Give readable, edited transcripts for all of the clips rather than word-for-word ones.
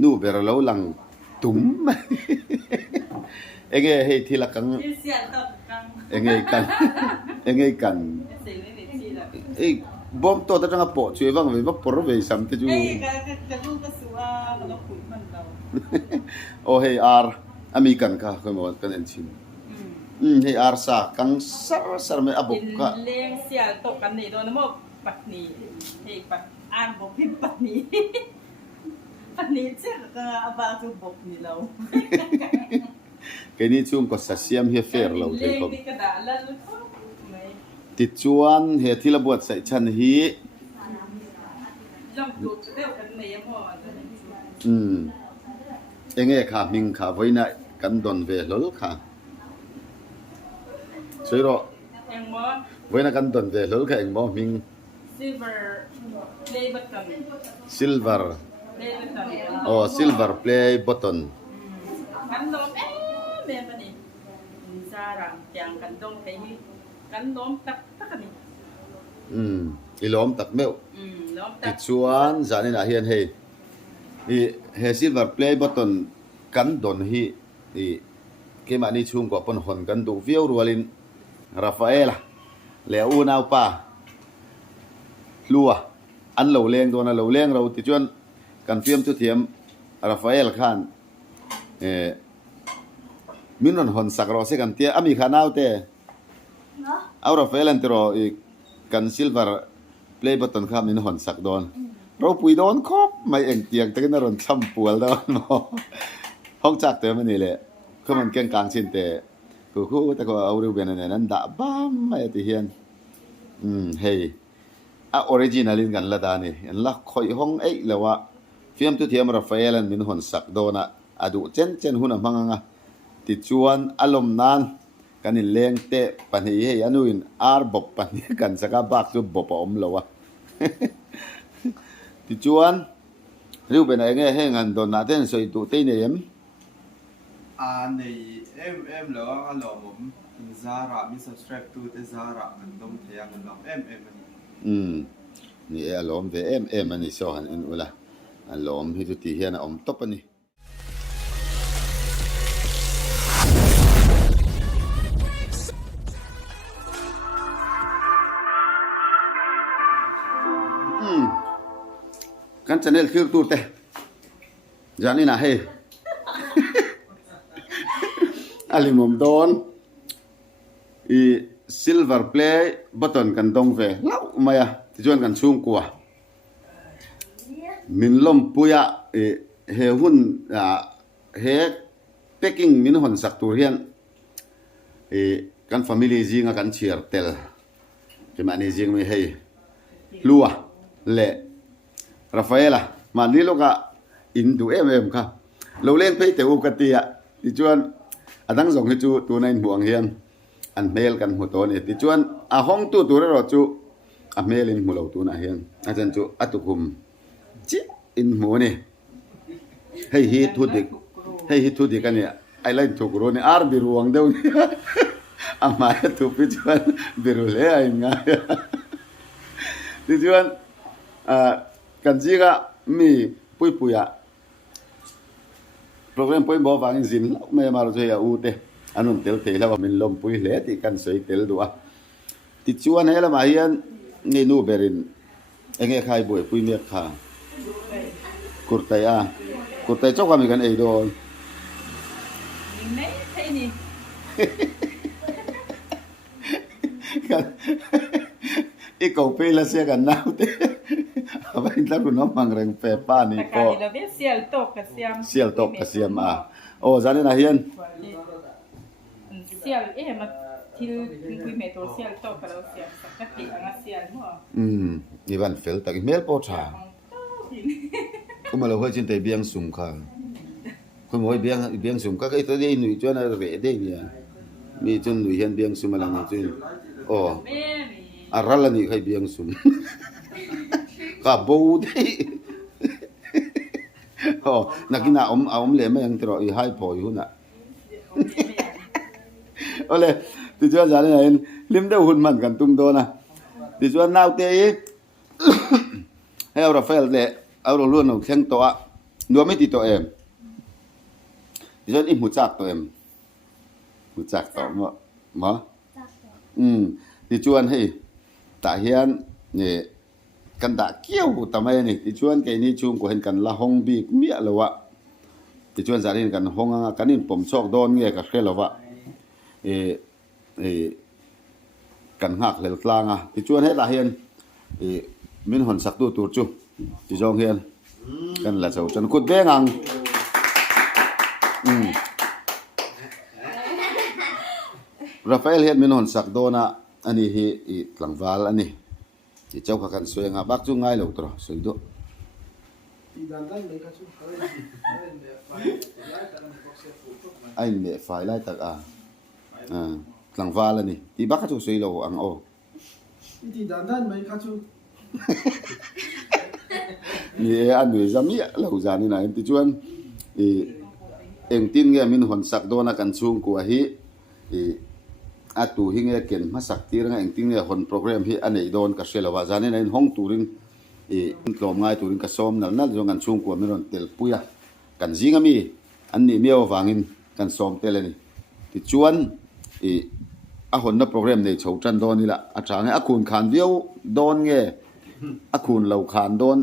nu ber lo lang tum enge he thila kang enge kan ei bom to ta nga po chui wang ve ba por ve sam te ju o hey ar ami kan ka ko mo kan en chin hey ar sa kang sar me abuk ka leng sia to kan ni do na mo pat ni hey pat an bo pim pat ni pat ni che ka aba tu bok ni lo cái này chung có sát xiêm hiệp phèr lâu thế không? cái đã lên tít chuan hệ thi là buat sai chân hi. Anh nghe khá mình khá với nãy căn đòn về lối khá. Rồi đó. Với nãy căn đòn về lối khá anh mò mình. Silver. Oh, silver play button. Ilom tak meu. Ti chuan zani na hian hei. He silver play button kan don hi ke mani chung ko pon hon kan du viau rualin Rafaela le u nau pa lua an lo leng don lo leng ro ti chuan kan fiam tu thiam Rafael khan min non hon sakro se kan tia ami khanau te au Rafael antero kan silver play button kha min hon sak don ro pui don khop mai eng tiang te na ron tham pual don mo hong chak te mani le ko man ken kang chin te ku te ko au ru ben nan da bam mai ti hian hey a originalin gan la da ni en la khoi hong ei lewa fiam tu thiam Rafael an min hon sak dona adu chen hun amanga ti chuan alom nan kanin leng te pani he anuin ar bop pani kan saka bak chu bop om lowa ti chuan riu ben ai nge he ngan don na ten soi tu te ne em nei em lo a lo mom zara mi subscribe to the zara an dom thayang an lom em ni e alom ve em ani so han in ula alom hi tu ti hian om top ani kan channel khir tu te jani na he alimom don silver play button kan dong ve lau maya ti chuan kan chung kwa min lom puya he hun he packing min hon sak tur hian kan family jinga kan chiar tel ke mani jing mi hei lua le Rafaela manilo ka indu em ka lo len pe te u ka tia ti chuan adang zong hi chu tu nain huang hian an mel kan hu to ni ti chuan a hong tu tur ro chu a mel in mu lo tu na hian a chan chu atukum chi in mu ni hei hi thu dik kan ni ai lain thu ro ni ar bi ruang deu ni ama tu pi chuan biru le ai nga ti chuan kan jiga mi puya program poi bo wangin zin me mar je ya u te anun tel te la min lom pui le ti kan sei tel duwa ti chuan hela ma hian nge nu berin enge khai boi pui me kha kurtai chok mi kan ei do nei thấy ni i ko pe la sia kan nau te abai ta ru no mang reng pe pa ni ko sial tok ka siam a o zane na hian sial mà thil pui me to sial to ka lo sial ka ti anga sial mo ni van fel tak mel po tha ko ma lo ho chin te biang sum kha ko moi biang sum ka kai to dei nui cho na re dei ni mi chun nui hian biang sum lang ni chin o arala ni khai biang sum ka bo dei o nakina om le ma yang tro i hai po yu na ole ti cho ja ne lim de hun man kan tum do na ti cho nau te he Rafael le au lo luôn no theng to a นัวไม่ติตัวเอ็มดิฉันอิมหูจักตัวเอ็มหูจักต่อมั้งดิชวนให้ตาเฮียนนี่กันตะเกี้ยวทำไมนี่ดิชวนแกนี่ชุงกูเห็นกันละห้องบีกเมียเลยวะดิชวนสารินกันห้องกันนี่ผมชอกโดนเงี้ยกับแค่เลยวะกันหักเหลวกลางอ่ะดิชวนให้ตาเฮียนมินหอนสักตัวตัวจุดิจองเฮียนกันละเจ้าจันกุดเบ้งังราฟาเอลเฮียนมินหอนสักโดนะอันนี้ฮีหลังวาลอันนี้ที่เจ้ากันสวยงามบักจุงง่ายเลยตัวสวยด้วยไอ้เนี่ยไฟไล่ตักหลังวาลอันนี้ที่บักจุงสวยเลยอังโอที่ด้านไม่คัดชูนี่อันนี้จะมีเราจะนี่นะที่ชวนเอ็งตินเงี้ยมินหอนสักโดนะกันซุงกัวฮีอาตูหิงเงี้ยเก่งมาสักทีแล้วเอ็งตินเงี้ยคนโปรแกรมฮีอันนี้โดนกับเชลว่าจะนี่ในห้องตูริงกลมง่ายตูริงกับซ้อมนั่นจงกันซุงกัวมินหอนเตลปุยกันจิงมีอันนี้มีเอาฟังอินกันซ้อมเตลนี่ที่ชวนอาคนนับโปรแกรมในชาวจันโดนนี่แหละอาจารย์ให้อาคุณขานเดียวโดนเงี้ยอาคุณเหล่าขานโดน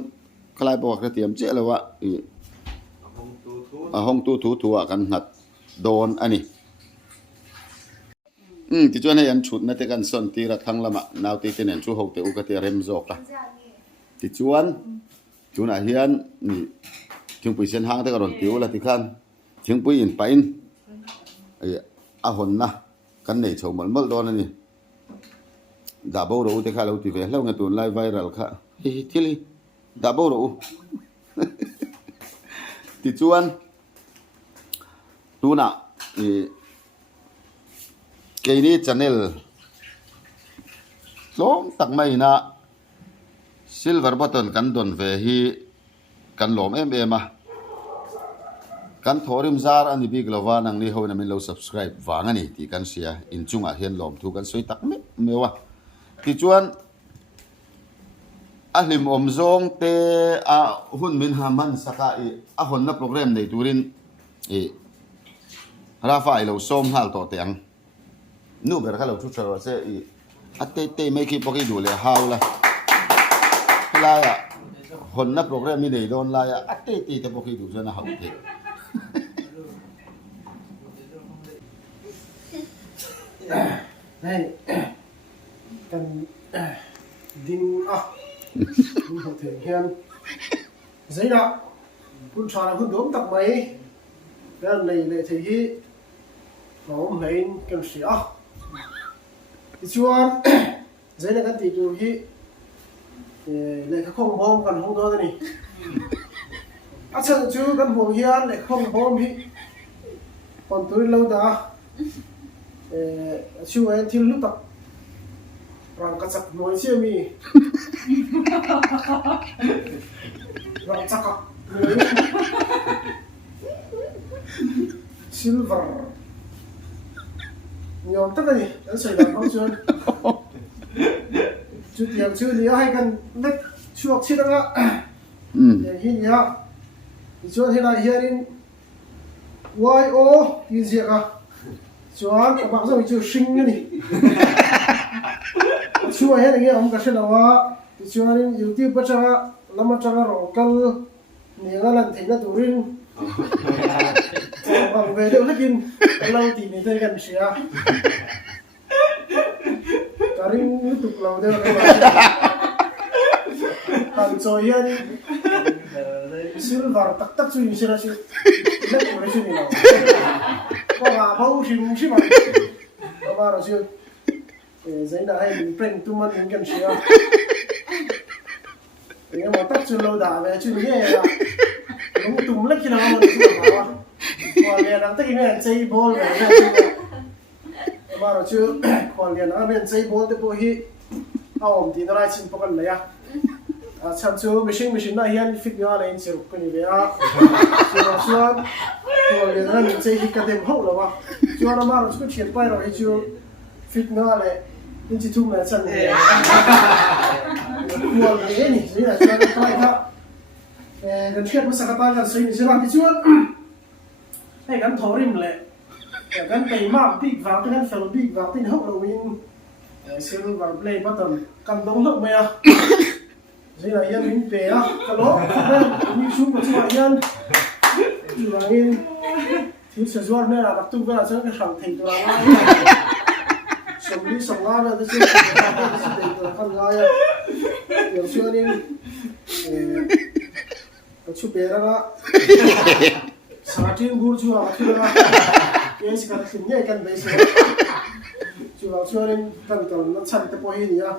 คลายบอกกระเทียมเจ๊เลยว่าห้องตู้ถูกันหัดโดนอันนี้ที่ชวนให้ยันชุดนั่นแต่กันส่วนที่รักทั้งละมะนาวตีเตนชูหกเตอุกเตเรมโซกะที่ชวนอาเฮียนนี่ถึงปุยเส้นหางแต่ก็รอนติวละที่ขันถึงปุยอินไปอินอาหนนะกันในชาวมันโดนอันนี้ดาบเราแต่ข้าเราตีเวแล้วเงินตัวไลฟ์ไวรัลค่ะที่ลีดาบเราที่ชวนดูนะเกนี่ชาแนลลงตักไม่นะซิลเวอร์บัตเทิลกันโดนเวฮีกันหลอมมากันทอริมซาร์อันนี้บีกลาวานังนี่เขาเนี่ยมันเรา subscribe วางอันนี้ที่กันเสียอินจุงอาเฮียนหลอมทุกันสวยตักไม่วะที่ชวนอาลิมอมซงเตหุ่นมินฮามันสักอาคนนับโปรแกรมในตูรินราฟาเราส้มฮัลโตเตียงนู่นเป็นข้าเราชุดเชอร์เซ่อัตเต้ไม่คิดพอคิดดูเลยฮาวละลายคนนับโปรแกรมมีในโดนลายอัตเต้แต่พอคิดดูจะน่าฮาวเต้ให้กันดิ้งดิ้งหัวเถียงเฮียนสินะคุณชาลคุณโดมตักไหมแล้วในที่เราเห็นกันเสียที่ชวนสินะกันติดอยู่ที่เลยข้องพร้อมกันห้องตัวนี้อาจารย์จูกันหัวเฮียนเลยข้องพร้อมที่ตอนตัวเราด่าช่วยที่ลุตักรังกระจับน้อยเชื่อมีรังจักรซิลเวอร์ยอมตั้งแต่แล้วใส่ดำเขาชวนจุดอย่างชื่อนี้ให้กันเล็กช่วงชิดละอย่างนี้เนี่ยชวนที่ไหนเฮียริน YO ยินเสียงชวนบางส่วนชื่อชิงนี่ช่วยให้อย่างเงี้ยผมก็เชื่อว่าชวนยูทูบก็จะลำมาจะรอกันเนี่ยก็ลันถึงนั่นตัวรินบางเวลาเรากินเราตีนี่ได้กันเสียการินตุกเราเดี๋ยวเราตอนโซยันซิลเวอร์ตักช่วยมิชราชิเล็กกว่าชินี่เราเพราะว่าเขาชิมมันเพราะว่าเราชิมZaina hay print tu man ingin share. Ini mau tak culo dah, macam ni ya. Kamu tu mulai kira kamu tu apa? Kalau dia nanti ini cai bol, baru tu kalau dia nanti cai bol tu pohi, awam di dalam cin pokan lah ya. Macam tu mesin lah yang fit ni ada yang seru kan ni ya. Suan kalau dia nanti cai kita dem hok lah wah. Suan baru tu ciri pai orang itu fit ni ada. Ini cuma macam ni. Kual ni ni, jadi nak cakap apa? กันเทียบมาสักตากันสิ่งที่เราที่ชวนให้กันทอริมเลยแต่กันไปมากปีกวางที่กันเฟลปีกวางที่ห้องเราวิ่งเซลล์วางเพลย์บัตเตอร์กันตรงหกเมียสิ่งอะไรยันวิ่งเปียกะโหลกมีชูกับช่วยยันอยู่หลังอินที่เสียส่วนเนี่ยเราตุ้งก็เราจะกระชังทิ้งตัวเราสมนี้สมงานเราจะช่วยทิ้งตัวข้างในเดี๋ยวช่วยนี่ก็ช่วยเปียแล้ว Satin gur chua akhira yes kan sinye kan bai se chua chuarin kan ton na chan te po hi nia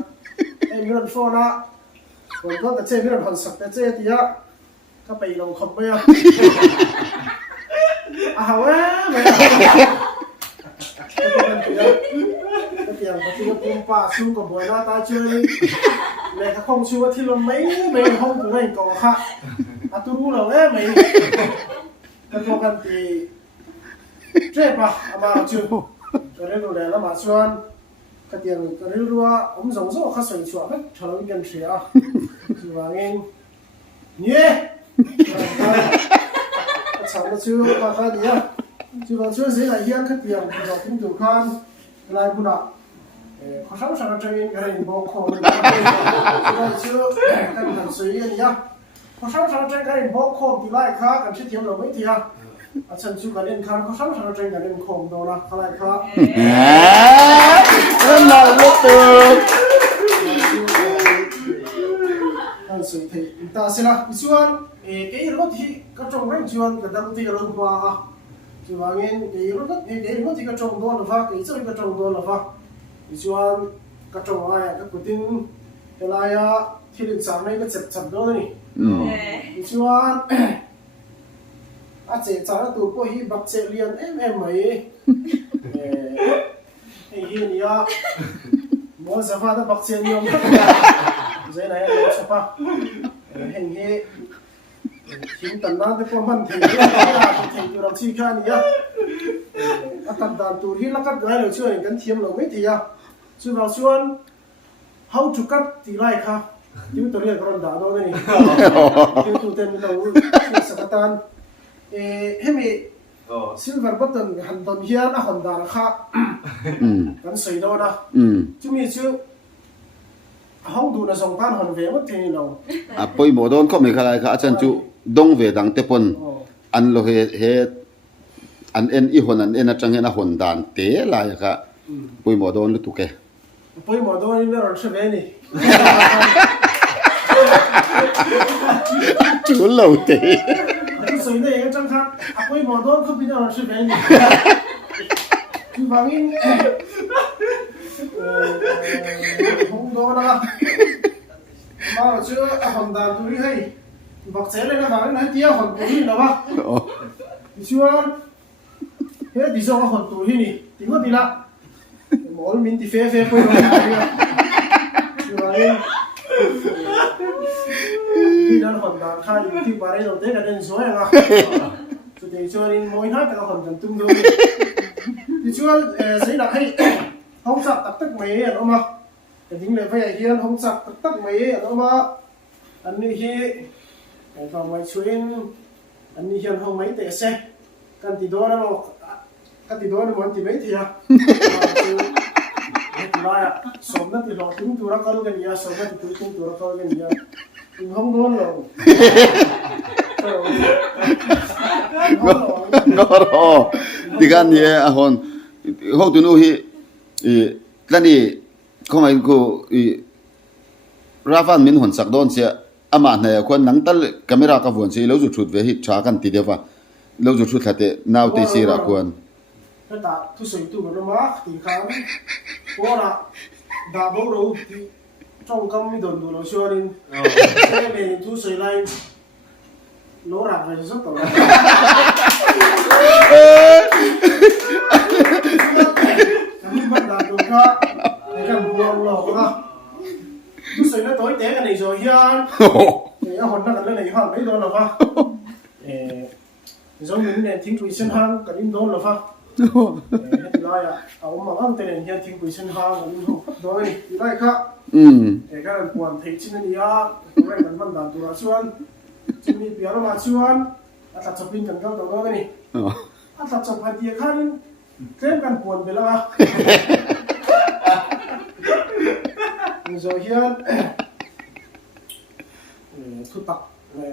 em ran phone na kon ko ta che ran hon sak te che tia ka pai long khom ba ya a hawa ba cái tiền có tiền cũng pa xuống còn bồi na ta chơi này các không xuống thì mấy hôm của này có khác à tôiรู้แล้วmày cáiตัวกันตีเจ็บปะอามาจูก็เรียกดูแลแล้วมาชวนก็เตียงก็เรียกว่าผมสงสัยว่าเขาใส่ชัวร์ก็ทะเลาะกันเสียคือว่าเองเนี่ยก็ฉันก็ชื่อว่าใครดีอ่ะชื่อว่าชื่อเสียอะไรเฮียนก็เตียงเราถึงจุดคันลายบุญอ่ะเขาชอบสั่งจะกินอะไรบอกเขาเลยชื่อกันทำสื่ออย่างนี้เขาชอบสั่งจะกินบอกเขาที่ไล่ข้ากันที่เทียมเราไม่เทียมอาจารย์ชูการเล่นคานเขาชอบสั่งจะกินโคมโดนนะเขาไล่ข้านั่นลูกตัวนั่นสุดที่ตาสินะชวนเอ๋รถที่กระจกไม่ชวนกระดังที่รถว่าชวนเงี้ยรถที่กระจกโดนหรือเปล่าจะกระจกโดนหรือเปล่าชวนกระจกอะไรก็กุฏินเวลาที่ลิงสามนี่ก็เจ็บจับโดนนี่ชวนอาเจจานตัวพวกฮีบักเจเลียนไหมไอ้ฮีนี่มอสฟาดบักเจนิยมใจไหนเราสภาเห็นฮีหินตันน้ำที่พวกมันถึงตัวเราชี้ข้านี่ตัดดานตัวฮีแล้วก็ได้เราช่วยกันเทียมเราไม่ทีช่วยเราชวนเขาจุกัดตีไล่ค่ะที่ตัวเรียกรอนดาโน่นี่ที่ตัวเต็มเราสักตันให้มีซิลเวอร์บัตเทิลหันตอนเฮียนะหันดานะคะกันสวยด้วยนะจุมีชื่อห้องดูนะสองพันหันเวมัดเทนี่เราปอยโมดอนก็ไม่ขลายค่ะอาจารย์จูดงเวดังเตปนอันโลเฮอันเอ็นอีหันอันเอ็นจังเฮนะหันดานเตลายค่ะปอยโมดอนลุตุเกปอยโมดอนนี่เราใช่ไหมนี่จูเหล่าเต所以呢，一个正常，啊，规模多可比较是便宜。就反映红多啦，嘛就红单独立嘿，白车那个反映那底下红独立了吧？你说，那底上红独立呢，顶个底啦，毛民的飞飞飞了，就反映。ที่นั่นคนต่างค่ายอยู่ที่ปารีสเราเด็กกันเดินสวยอ่ะสุดท้ายชวนมวยน้าแต่ก็คนกันตุ้มด้วยที่ชวนสิ่งหลักให้ห้องสักตักเมย์ออกมาแต่ทิ้งเลยไปไอ้เฮียนห้องสักตักเมย์ออกมาอันนี้ที่ไอ้ฝั่งไว้ช่วยอันนี้เฮียนห้องไม้เตะเสะกันติดตัวแล้วกันติดตัวนี่มันติดไม่ทีอ่ะที่ว่าสมนั่นติดหลอดทิ้งตัวรักกันกันยาสมนั่นติดทิ้งตัวรักกันกันยาห้องโดนเรางอรอดิกันเนี่ยฮอนห้องตัวนู้นฮีแล้วนี่เขาหมายกูราฟันมินหุ่นสักโดนเสียอามาเนี่ยคนนังตัลกล้องกับวนสิเราจุดชุดเวหิชากันติดเดียวว่าเราจุดชุดละเตนาวตีสีรักวนแต่ทุกสิ่งทุกอย่างมาตีข้างว่าละดาบรู้ที่จงกำมีโดนดูเราช่วยนินใช่ไหมทุกสิ่งไรโน้ตอะไรสักตัวนี่มันดาบดูค่ะในการบวมหลอกนะทุกสิ่งนั้นตัวเตะกันในโซเชียลเนี่ยคนนั้นกันเลยในห้องไม่โดนหรอกค่ะgiống như nàyทิ้งปุ๋ยเส้นทางกันยิ่งโดนหรอฟ้าที่ไรอ่ะเอามาอันเตนเนี่ยทิ้งปุ๋ยเส้นทางกันยิ่งโดนที่ไรครับแต่ก็ปวดทิ้งชิ้นนี้อ่ะตัวแรกมันดันตัวส่วน จะมีเปียโนมาชวนอาตัดจบพินกันก็ตัวนี้ อ๋อ อาตัดจบพันเดียข้านี่เริ่มกันปวนไปแล้วอ่ะมีโซเชียลทุตักเลย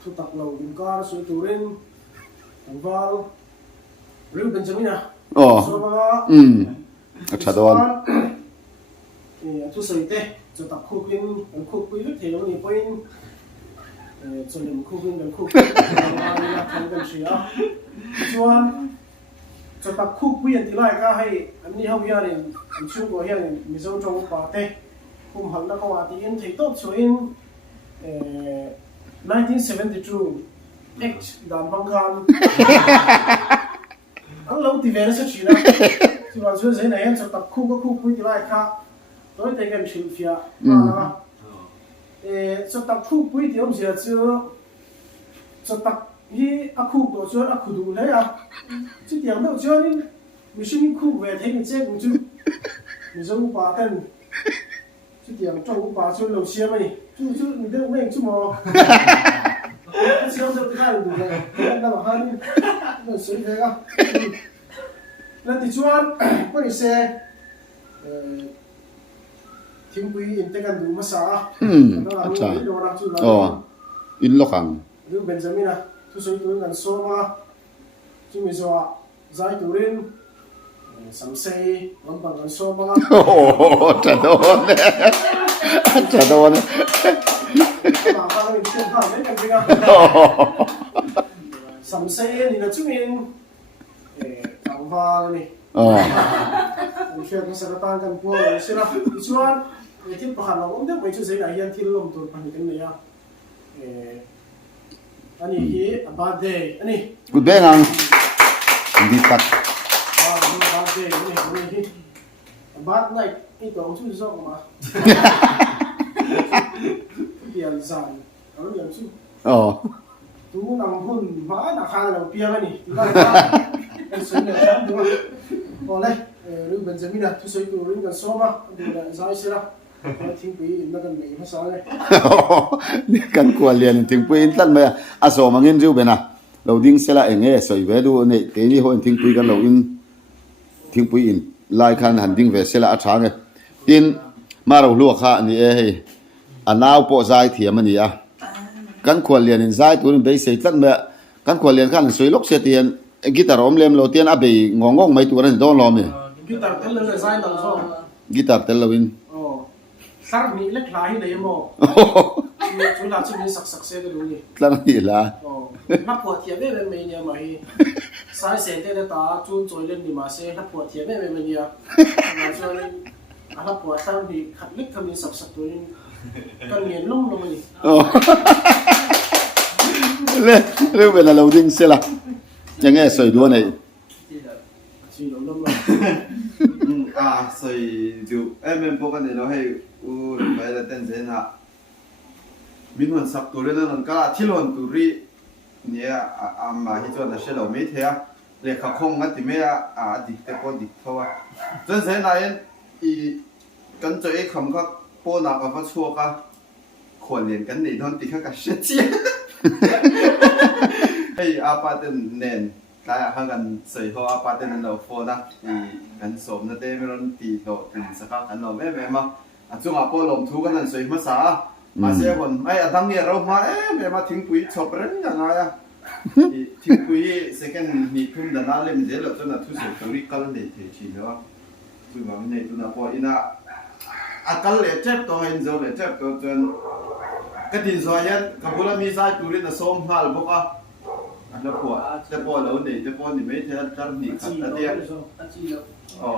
ทุตักเราดินก้อนสุยตูรินตังวอลหรือเป็นจมินะ อ๋อ โซมา อัชดอน ทุสยเตจะตักคู่กินกันคู่คุยลึกเที่ยวนี่เป็นส่วนหนึ่งคู่กินกันคู่คุยมาทำกันเสียส่วนจะตักคู่คุยอันที่ไรก็ให้อันนี้เขาเรียนช่วงตัวเรียนมีส่วนตรงปาเต้คุมหันแล้วก็ว่าที่อินที่โต๊ะส่วน1972 X ด่านบางคันอันเราที่เวนัสชีนะที่ว่าส่วนไหนจะตักคู่ก็คู่คุยที่ไรค่ะโดยแต่กันชิลฟิอามาละจะตักคู่คุยที่ผมเสียชื่อจะตักที่อาคู่ตัวส่วนอาคู่ดูเลยอ่ะที่เดียวเราส่วนนี้มีสิ่งคู่เวทให้มีเจ้ากูจูมีส่วนอุปากันที่เดียวจ้องอุปาส่วนเราเสียไหมจูมีเรื่องไม่ชั่วโมงเสียจะได้ดูเลยแล้วมาหานี่เราสวยเลยอ่ะแล้วที่ส่วนก็นี่เสียทิ้งไปอินเตกันดูมาซะใช่อ๋ออินโลคัง หรือเบนจามินะทุกสิ่งทุกอย่างโซมาจุมิโซะใจตุรินสัมเซลำบากกันโซมา โอ้โหจะโดนจะโดน มาฟังอีกเรื่องข้าวไม่กันจริงอ่ะสัมเซนี่นะจุมินฟังฟังนี่ อ๋อ เชื่อกันสักตานกันพวกสินะส่วนที่ประหารเราผมจะไม่ช่วยสิ่งไหนยันที่ลมตัวพันกันเลยอ่ะอันนี้ฮีบาร์เดย์อันนี้ กูเด้งังดีตัก บาร์เดย์อันนี้ฮีบาร์ไนท์นี่ตัวชื่อส่งมาเปลี่ยนสายแล้วอย่างชื่อ อ๋อ ตูนำหุ่นมาหนักขนาดเราเปลี่ยนนี่ได้เป็นสิ่งเดียวกันดูพอเลยหรือเป็นจะมีนะทุกสิ่งตัวเรื่องกันโซมาดูแลใจเสียทิ้งไปนั่นกันไม่ภาษาเลย นี่กันกว่าเรียนถึงปุยตั้นไปอาสมังเงินจูเบนะเราดิ้งเสละเองเอสอยเวดูนี่เตนี่หัวถึงปุยกันเราอินถึงปุยอินลายคันหันดิ้งเวเสละอาชางอินมาเราลวกข้านี่เอ้อันนาวโปใจเถียมันนี่อ่ะกันควรเรียนอินใจตัวนี้ไปเสียตั้นไปกันควรเรียนขั้นสวยลกเสียเตียนกีตาร์อมเลมเราเตียนอาเบยงงไม่ตัวนั้นโดนล้อมเนี่ย กีตาร์เต้นเลยใจต่างชอบ กีตาร์เต้นเราอิน สักนี้เล็กหลายเลยมั้งชุดหลังชุดนี้สักเสียกันดูนี่ ตั้งนี่ละ นับปวดเทียบไม่เป็นเมียไหมสายเสียเตะตาจุนจอยเล่นดีมาเสียนับปวดเทียบไม่เป็นเมียมาช่วยนับปวดตั้งดีขัดเล็กทำนี้สักตัวนี้กันเงียนลุ่มลงนี่ เรื่องเป็นเราดิ้งเสียละยังไงสวยด้วยนี่ ชีลงลุ่ม 所以就们不管你都系乌人ไปแล้วแต่เจนะมินวันสักตัวเรื่องนั้นก็ที่ลอนตุรีเนี่ยมาที่จวนแต่เชลล์ไม่เท่าเรียกเขาคงกันที่ไม่ดิแต่ก็ดิเท่าจนเจนะอีกันจะไอ้คำก็ปนนักก็ชัวก็ควรเรียนกันในตอนที่เขาก็เสียใจไอ้อาปาเตนเนนกายห่างกันสวยเพราะอาปาเตนเราโฟนะอีกันสมนั่นเองไม่ร้อนตีโตถึงสักกันเราไม่มาจุงอาปอลมทุกันนั่นสวยมาสามาเสียคนไอ้ตั้งเนี่ยเรามาไม่มาทิ้งปุ๋ยชอบเรื่องยังไงทิ้งปุ๋ยเสกันมีทุ่มดันนั่นเลยมันเดี๋ยวเราจะน่ะทุกสิ่งตัวนี้กันเลยเทชิเนาะปุ๋ยมันในตัวน่ะพออินะกันเลยเจ็บตัวเห็นจะเลยเจ็บตัวจนก็ดินซอยยันกับบุรุษมีสายตุรินส้มฮัลบอกว่าแล้วพอแต่พอแล้วเนี่ยแต่พอนี่ไม่ใช่จันนี่ขัดเดียอ๋อ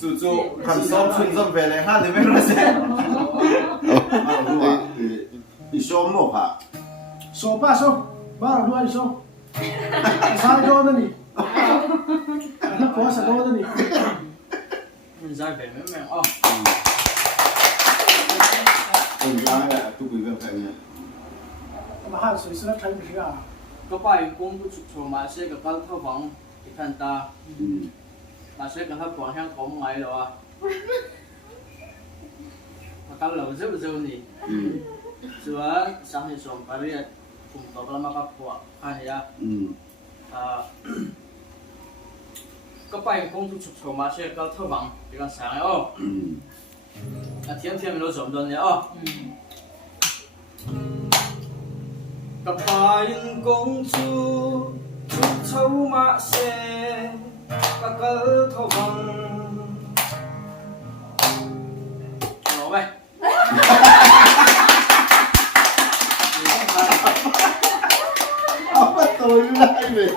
จู่ๆขันส้มชุนส้มไปเลยฮะนี่ไม่รู้สิอีส้มโมกะ โซป้าโซบ้าด้วยโซสายโดนนี่นับปวดสะโดนนี่ มันใจเป็นไม่แม่อ๋อ คนร้ายอะทุกคนก็แพ้เนี่ย มาหาสวยสุดทั้งปีอ่ะ ก็ไป公布出马些个高套房一看大马些个他房向讲买了啊我高楼是不是你ส่วนสังหิสมปริยัติกลุ่มต่อไปมากับพวกอันนี้ก็ไปคงทุกชุดโฉมาเชื่อก็เท่าบังเป็นการสั่งแล้วเทียมไม่รู้สมดุลเนี่ยกับไปกงจูชุดโฉมาเชื่อก็เท่าบังเอาไปเอาไปตัวได้เลย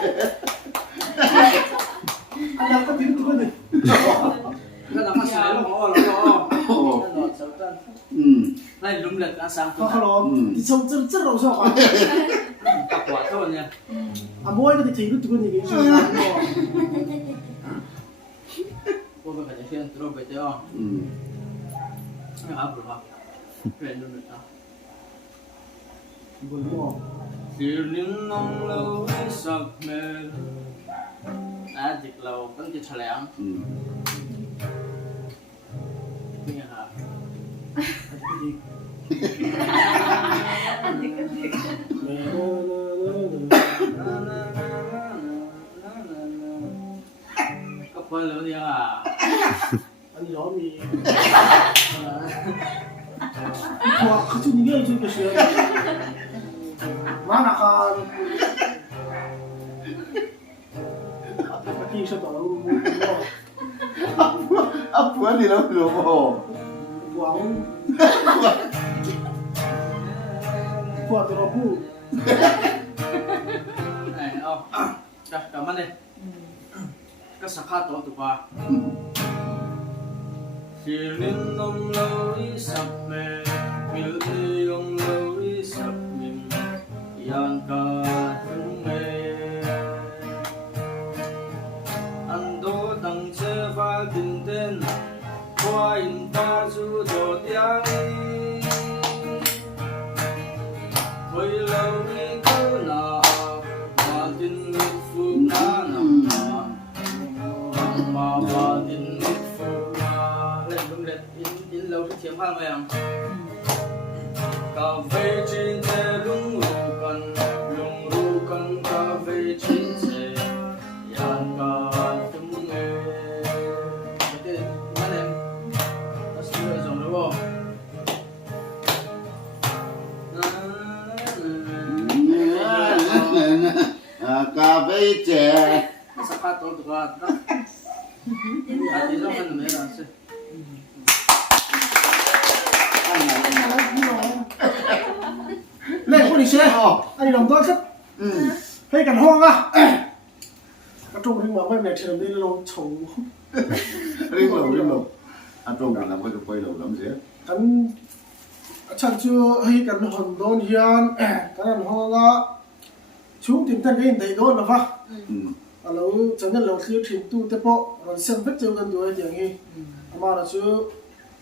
อันนั้นก็ทิ้งตัวนี่ ก็ทำมาเสร็จแล้วแล้วไล่ลุ่มเล็ดอาสัง พอเขาล้อมที่ชมจะเราชอบอ่ะ กับหัวเท่านี้ อ่ะบอยก็ทิ้งตัวนี่ใช่ไหม พวกมันจะเชื่อตัวไปเจ้าไม่ครับหรือเปล่าเป็นลุ่มเล็ดอ่ะ บนหม้อ ที่ลิ้นน้องเราให้สักเมื่อจิตเราเป็นจิตแถลงนี่ครับก็พอแล้วเนี่ย อันนี้เรามีพวกเขาจะนี่ก็จะเชื่อมาหนักการปฏิเสธต่อแล้วมึง เอาผัวนี่แล้วหลวงพ่อ หวังพวกตัวเราพูด เอากลับมาเลยก็สักข้าตัวตัวที่ลิ้นน้องเราอีสักเมื่อมิลที่ยงเราอีสักมินยันกาถึงเมื่ออันโดตั้งเชื่อฟ้าดินเด่นว่าอินตาจูโดดยังคอยเราอีกูน่ามาดินมิฟูนานามาว่าดินมิฟูนาเล่นดุมเล็ดอินเราที่เทียมพันไปยังกาเฟ่จินเจลุงรูกันกาเฟ่จินเจยันกาถึงเมื่อเด็กมาเล่นมาสู้เลยจงรู้บ่กาเฟ่เจ สักพักตัวตัวนะอาทิตย์ละวันไม่ได้สิ เล่นคนอีกเช่อันนี้ลองตัวสักให้กันห้องอ่ะกระจุกถึงมาไม่แม่เชื่อได้ลงโฉม riêng lầu ăn trộm làm cái quay lầu lắm gì กันฉันชื่อให้กันหอนโดนเฮียนกันห้องอ่ะช่วงที่ท่านก็ยินได้โดนนะฟ้าเราจะนั่นเราคือถิ่นตู้เตปะเราเซ็นเฟซเจอกันด้วยอย่างนี้มาเราชื่อ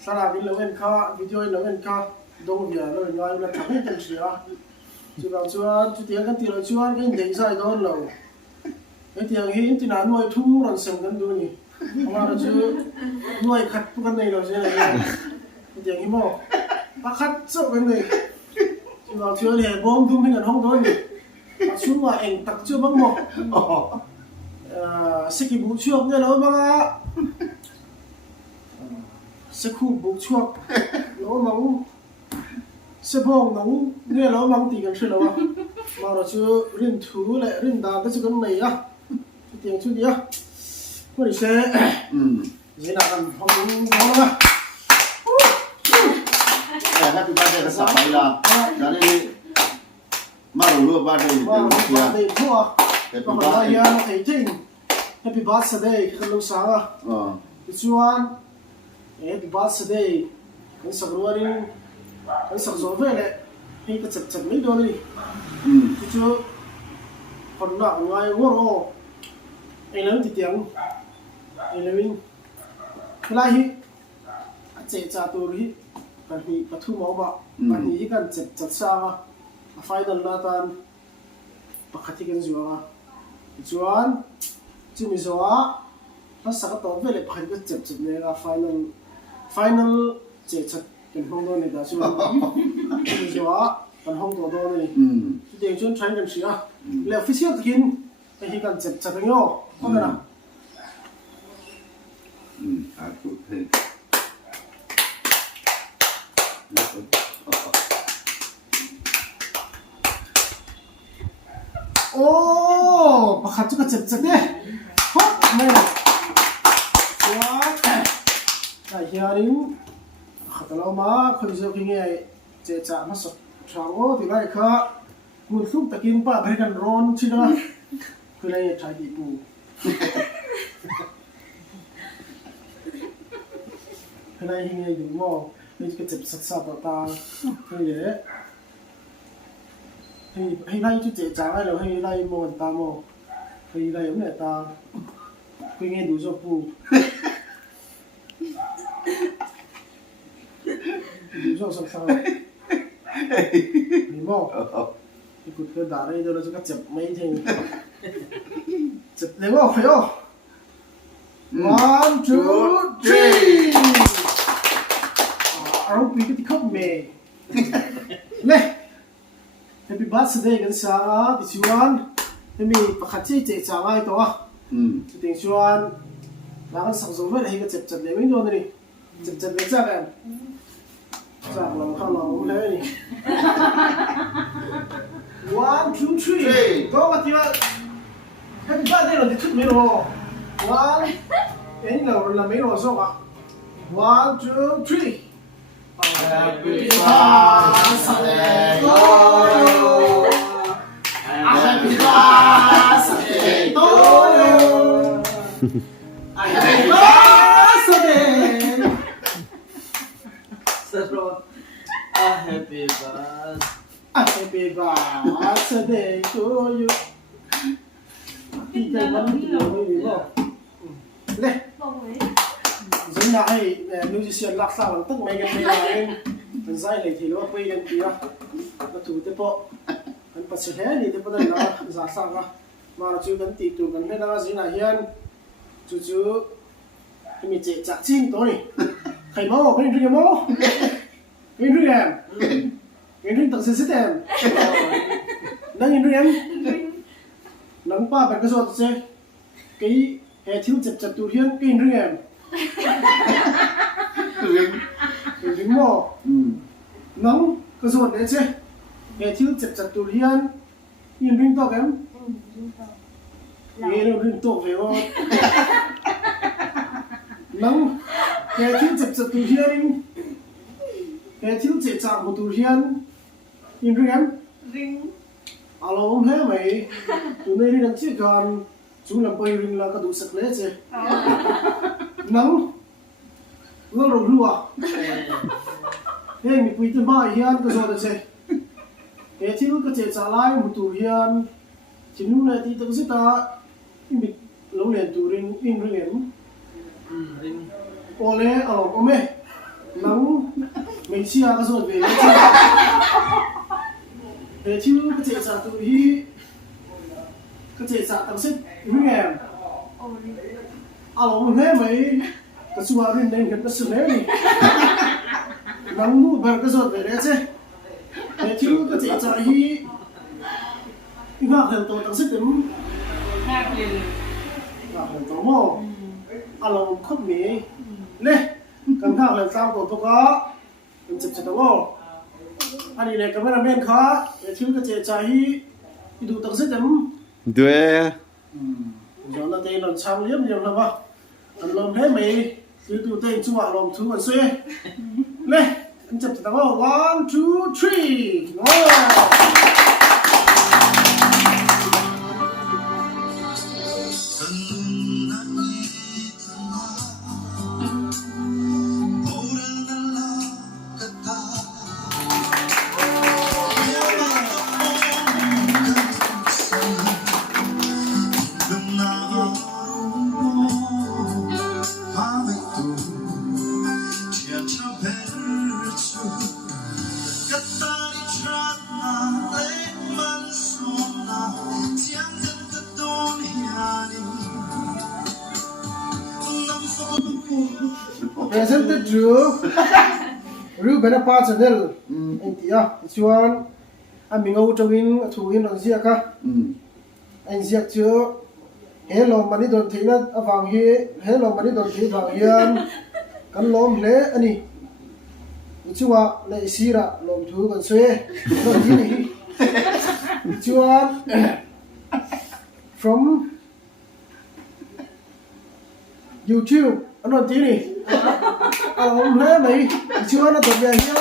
สลากินเราเงินค่าวิดีโอเราเงินค่าดงเบียร์เราเงินเราทำให้กันเสียชื่อเราชื่อจุดเดียวกันที่เราชื่อก็ยินได้ใส่โดนเราไอ้ที่อย่างนี้ที่นั่นหน่วยทุ่งเราเซ็นกันด้วยนี่มาเราชื่อหน่วยขัดพวกกันในเราใช่ไหมไอ้ที่อย่างนี้มั้งปะคัดเสื้อกันเลยชื่อเราชื่อเนี่ยบอมทุ่งให้กันห้องโดนนี่ชื่อว่าเองตักชื่อบ้างมั้งสกิบุชวกเนี่ยเราบ้างอ่ะสกูบุชวกเราบ้างสปองน้องเนี่ยเราบ้างตีกันใช่หรอวะมาเราชื่อริมถูเลยริมดาวก็จะกันไหนอ่ะเตียงชุดเดียวพวกนี้เซ่ยีน่ากันห้องน้องนะ happy birthday กับสาวละแล้วนี่มาหรูบ้านเลย ว่าเรา เดี๋ยว ไปทั่วก็มาเฮียนะไอ้จริง Happy Birthday คือลูกสาวอ่ะชวนHappy Birthday มันสักวันนึงมันสักสองเดือนเลยให้ก็จับไม่โดนเลยจู่ๆคนหนักไว้วัวโรไอ้เรื่องติดเตียงไอ้เรื่องเวลาที่เจ๊จ่าตัวนี้กันที่ปฐุมเอาบ่กันที่กันจัดสร้างอ่ะไฟดันลาตันปกติกันจัวจวนจิมิจัวถ้าสักตัวเวลาพันก็จับเนี่ยก็ไฟนอลเจ็ด กันห้องตัวนี่แต่ส่วนคือชัวกันห้องตัวตัวนี่ที่เด็กชวนใช้กันเสียแล้วฟิสิกส์กินไอ้ที่กันเจ็บจับเป็นโย่เข้าใจนะ Aku tu. โอ้ประคับจุกเจ็บเนี่ยฮะไม่ละชัวไอ้เฮียนี่ขัดเรามาคนเดียวกินไงเจ๊จ่ามาสดช่างโอ้ที่ไรค่ะมุนซุปตะกินป้าไปกันร้อนชินะคืออะไรใช้ดีปูคืออะไรยังไงอยู่มั่งนี่ก็เจ็บสักสักตาคือเดี๋ยวให้ไล่จุดเจ๊จ่าให้เราให้ไล่มองตามองให้ไล่ยังไงตาคือไงดูจบปูดูจบสักสักนี่มองที่คุณเคยด่าได้เดี๋ยวเราจะก็เจ็บไม่ทิ้งเจ็บเลยว่าเฮ้ย 1 2 3เอาปีกที่เข้าเมย์เล่ Happy birthday กันสักที่ชวนให้มีประคับเจ๊จ่าไว้ตัวที่ติงชวนแล้วก็สั่งส่งไปให้ก็เจ็บเลยไม่โดนเลยเจ็บเลยจ้ากันจ้าเราเข้าเราเลยนี่ 1 2 3ตัวที่ว่า Happy birthday เราได้ทุกเมนู1เอ็นเราไม่รู้ส่งอ่ะ1 2 3 Happy birthday to you. Happy birthday to you. Happy birthday. Sarot. A happy birthday. Happy birthday to you. ที่ใจมันไม่ดีหรอกเล่ฉันอยากให้มิวสิเชียนรักษาตั้งไม่กันไม่ได้มันใส่เลยทีว่าคุยกันทีละมาถูเตปะมันปัสสาวะนี่เตปะได้ละจะสั่งอ่ะมาเราจูกันตีตัวกันให้ได้ละสินะเฮียนจู่ๆมีเจ๊จักจิ้งตัวนี้ใครโม่ใครเรียกโม่ใครเรียกใครเรียกตัดสินใจนั่งเรียนนั่งป้าเป็นกระสอบเจ๊กี่เหตุที่เจ็บตัวเฮียนกี่เรียนถึงหม้อน้องกระสวนเลยใช่เฮทิวเจ็บจัดตุเรียนยินริงโตกันเฮเราริงโตเวลน้องเฮทิวเจ็บจัดตุเรียนเฮทิวเจ็บจัดตุเรียนยินริงกัน Ring. อารมณ์แพ้ไหมตัวนี้นั่งที่กันจุ่มลำไปริงแล้วก็ดูสักเล็กใช่น้องเรารู้ว่าเฮ้ยมีปุยต้นไม้เฮียนก็สอนเช่เฮ้ยที่นู้นก็เจ๊จ่าไล่มุตุเฮียนที่นู้นเนี่ยที่ตั้งสิตามีโรงเรียนตูริงอินเรียน Ring. โอเล่อารมณ์โอเม่น้องไม่เชื่อก็สอนเวลาเฮ้ยที่นู้นก็เจ๊จ่าตูฮีก็เจ๊จ่าตั้งสิเรียนอารมณ์แม่ไหมก็สวารินเองกันก็สุดเลยนี่น้องนู้นเบิร์ก็สอนเวลาใช่เฮ้ยที่นู้นก็เจ๊จ่าฮีอีกมากเห็นตัวตั้งสิเต็ม Happy. มากเห็นตัวโม่อารมณ์คุ้มมีเนี่ยกันข้าวเห็นสาวตัวก็เป็นเจ็บตัวโม่อันนี้เนี่ยก็ไม่ได้เมียนขาเฮ้ยที่นู้นก็เจ๊จ่าฮีดูตั้งสิเต็ม Dua. Rồi là tên là sao liếm nhiều lắm à? Anh làm thế mày cứ tụi tên chú làm thứ mà xuê. Này, anh chụp cho tao 1, 2, 3. Presented to riu bena pa channel en tia chuan a mingo tawin thu in an zia ka en zia chu hello mani don theina awang hi hello mani don thi wang hian kan lom hle ani chuwa le sira lom thu kan se no hi ni chuan from YouTube anh nói tí đi ông lẽ mấy chưa nó tập về hiên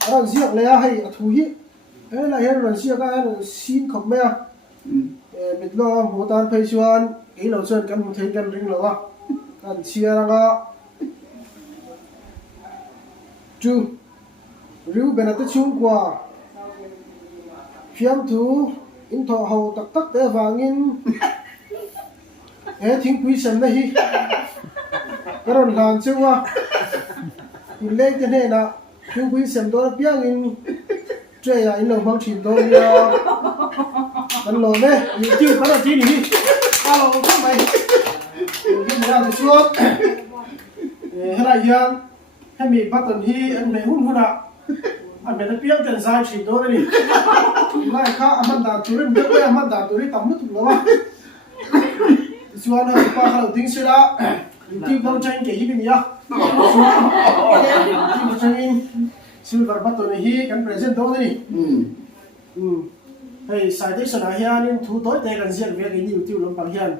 anh giết lẽ hay thú hi thế là hiên lần xưa cái xin khổng mẹ mình lo hồ tan phê xuân cái lẩu xuân căn một thấy căn ring lẩu à căn chia ra đó chú rượu bên đó chung qua phiếm thú in thọ hầu tắc tắc để vàng in thế thiên quý xem đây cái đó làm chưa qua in lên cái này là thiên quý xem đó biết in chơi à in lòng phong chìm đó ya mình lồn đấy nhiều chiêu có là chi đi alo không mày cái nào thì xuống hay là hiền hay bị bắt tận hi anh mày hôn à anh mày đã biết tiền sai chìm đó đi lại khác anh mình đã tuổi mình biết anh mình đã tuổi tầm mất rồi mà chuan a pa khalo ting se la ti ko chain ke hi ni ya ti ko chain silver button hi kan present do ni hey sai te sana hian in thu toy te kan zian ve ni youtube lam pang hian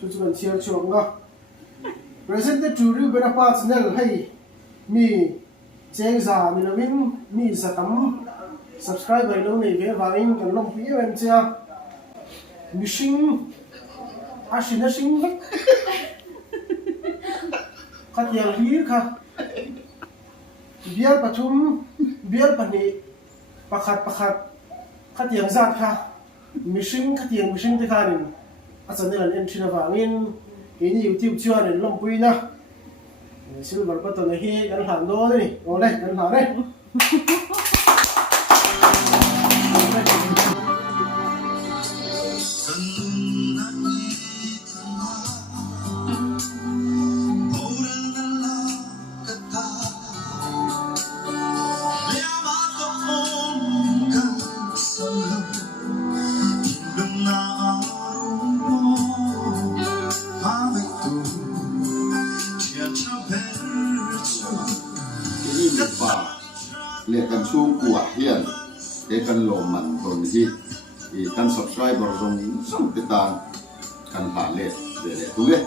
chu chu kan share chuang nga present the true bena pa channel hey mi cheng za mi lovin mi satam subscriber lo nei ve warin kan lom pi em cha mishing asin vek kat yang hir kha biar pathum biar pani pakhat kat yang zat kha mishing kat yang mishing te khanin achane lan entry na wangin ini youtube chuan lom puina silver button hi kan han do ni ole kan ha re lihat kan suku hian kan loman ton hi kan subscriber rong sampitan kan hale de tu le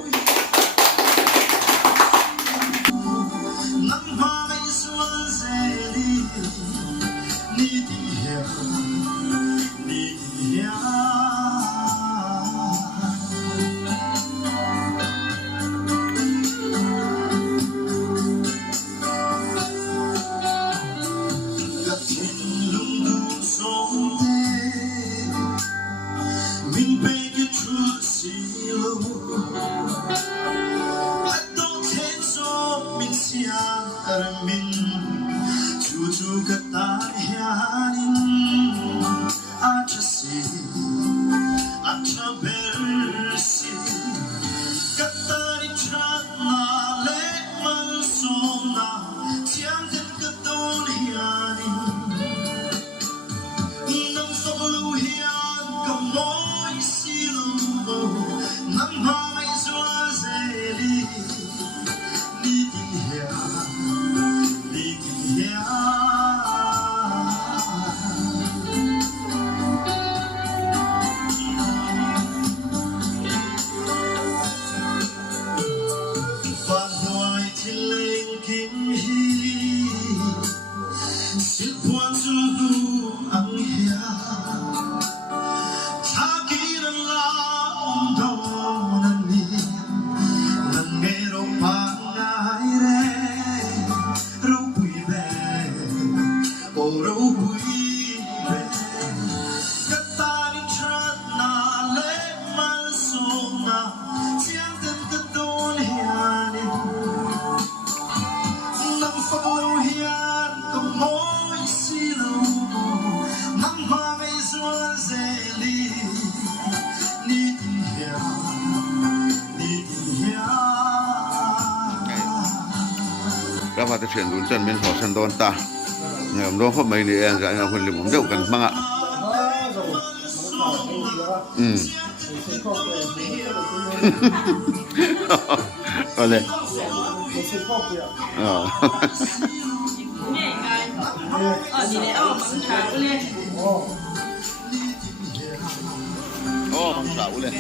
Chu chu ka ta hianin ก็ว่าจะเฉียนดุนเส้นเป็นหัวชันโดนตาเนี่ยผมโดนพบไม่ดีเองจะเอาคนหรือผมเดียวกันมั้งอ่ะ เอาเลยอ๋อ ง่ายง่ายดีเลยมันขาวเลย โอ้มันสาวเลย